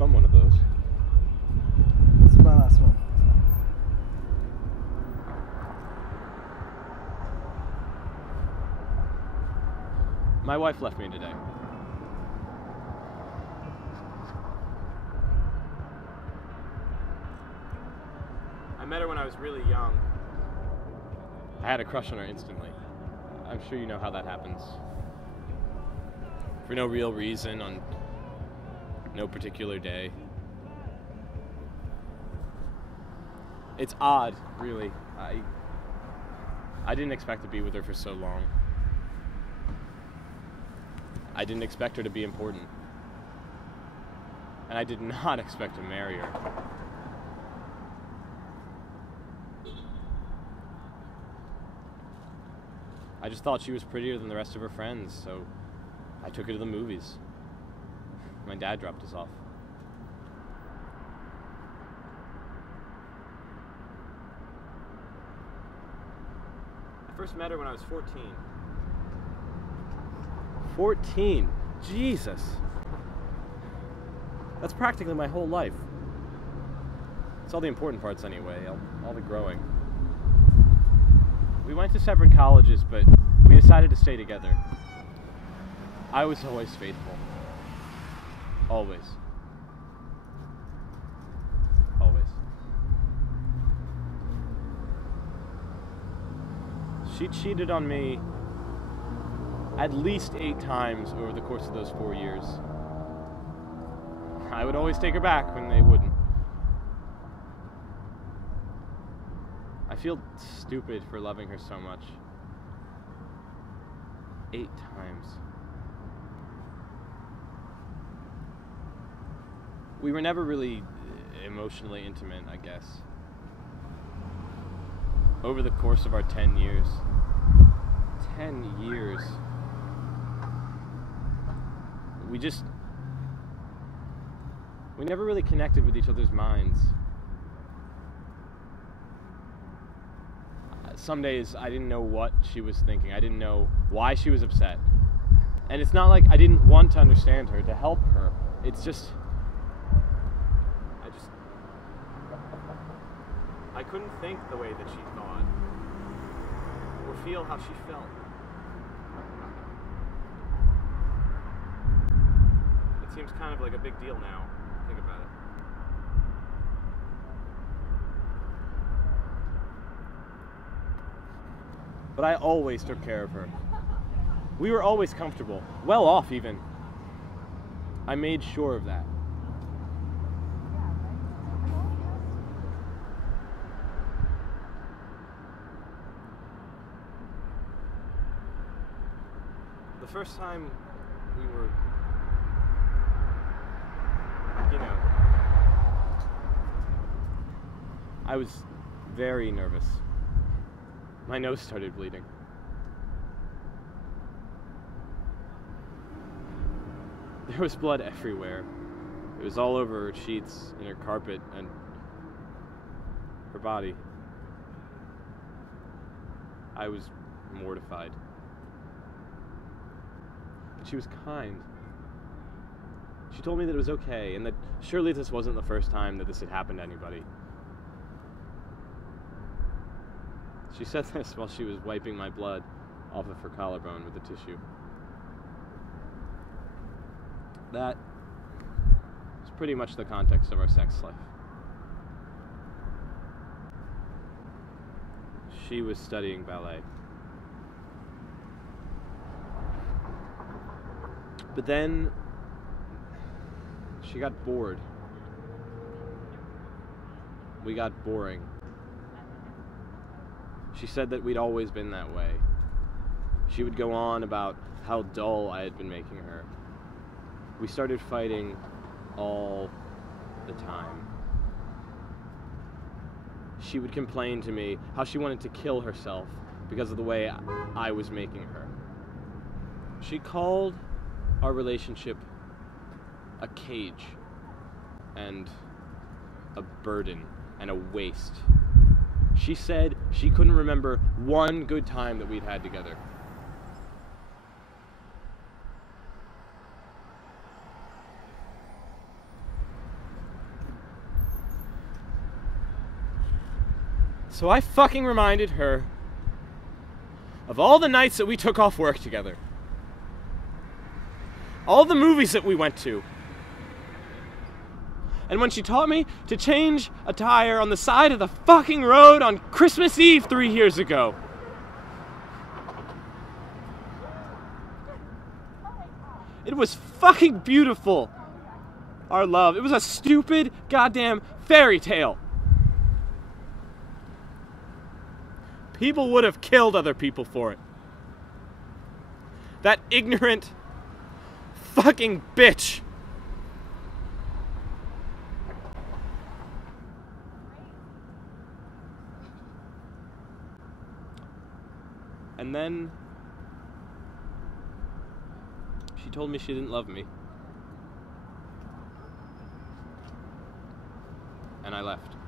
hope I'm one of those. This is my last one. My wife left me today. I met her when I was really young. I had a crush on her instantly. I'm sure you know how that happens. For no real reason, on no particular day. It's odd, really. I didn't expect to be with her for so long. I didn't expect her to be important. And I did not expect to marry her. I just thought she was prettier than the rest of her friends, so I took her to the movies. My dad dropped us off. I first met her when I was 14. 14? Jesus. That's practically my whole life. It's all the important parts anyway, all the growing. We went to separate colleges, but we decided to stay together. I was always faithful. Always. Always. She cheated on me at least 8 times over the course of those 4 years. I would always take her back when they wouldn't. I feel stupid for loving her so much. 8 times. We were never really emotionally intimate, I guess. Over the course of our 10 years. 10 years. We never really connected with each other's minds. Some days I didn't know what she was thinking. I didn't know why she was upset. And it's not like I didn't want to understand her, to help her. It's just... I couldn't think the way that she thought. Or feel how she felt. It seems kind of like a big deal now. Think about it. But I always took care of her. We were always comfortable, well off even. I made sure of that. The first time we were, I was very nervous. My nose started bleeding. There was blood everywhere. It was all over her sheets, in her carpet, and her body. I was mortified. But she was kind. She told me that it was okay, and that surely this wasn't the first time that this had happened to anybody. She said this while she was wiping my blood off of her collarbone with a tissue. That is pretty much the context of our sex life. She was studying ballet. But then she got bored. We got boring. She said that we'd always been that way. She would go on about how dull I had been making her. We started fighting all the time. She would complain to me how she wanted to kill herself because of the way I was making her. She called our relationship a cage and a burden and a waste. She said she couldn't remember one good time that we'd had together. So I fucking reminded her of all the nights that we took off work together. All the movies that we went to. And when she taught me to change a tire on the side of the fucking road on Christmas Eve 3 years ago. It was fucking beautiful. Our love. It was a stupid goddamn fairy tale. People would have killed other people for it. That ignorant fucking bitch. And then she told me she didn't love me. And I left.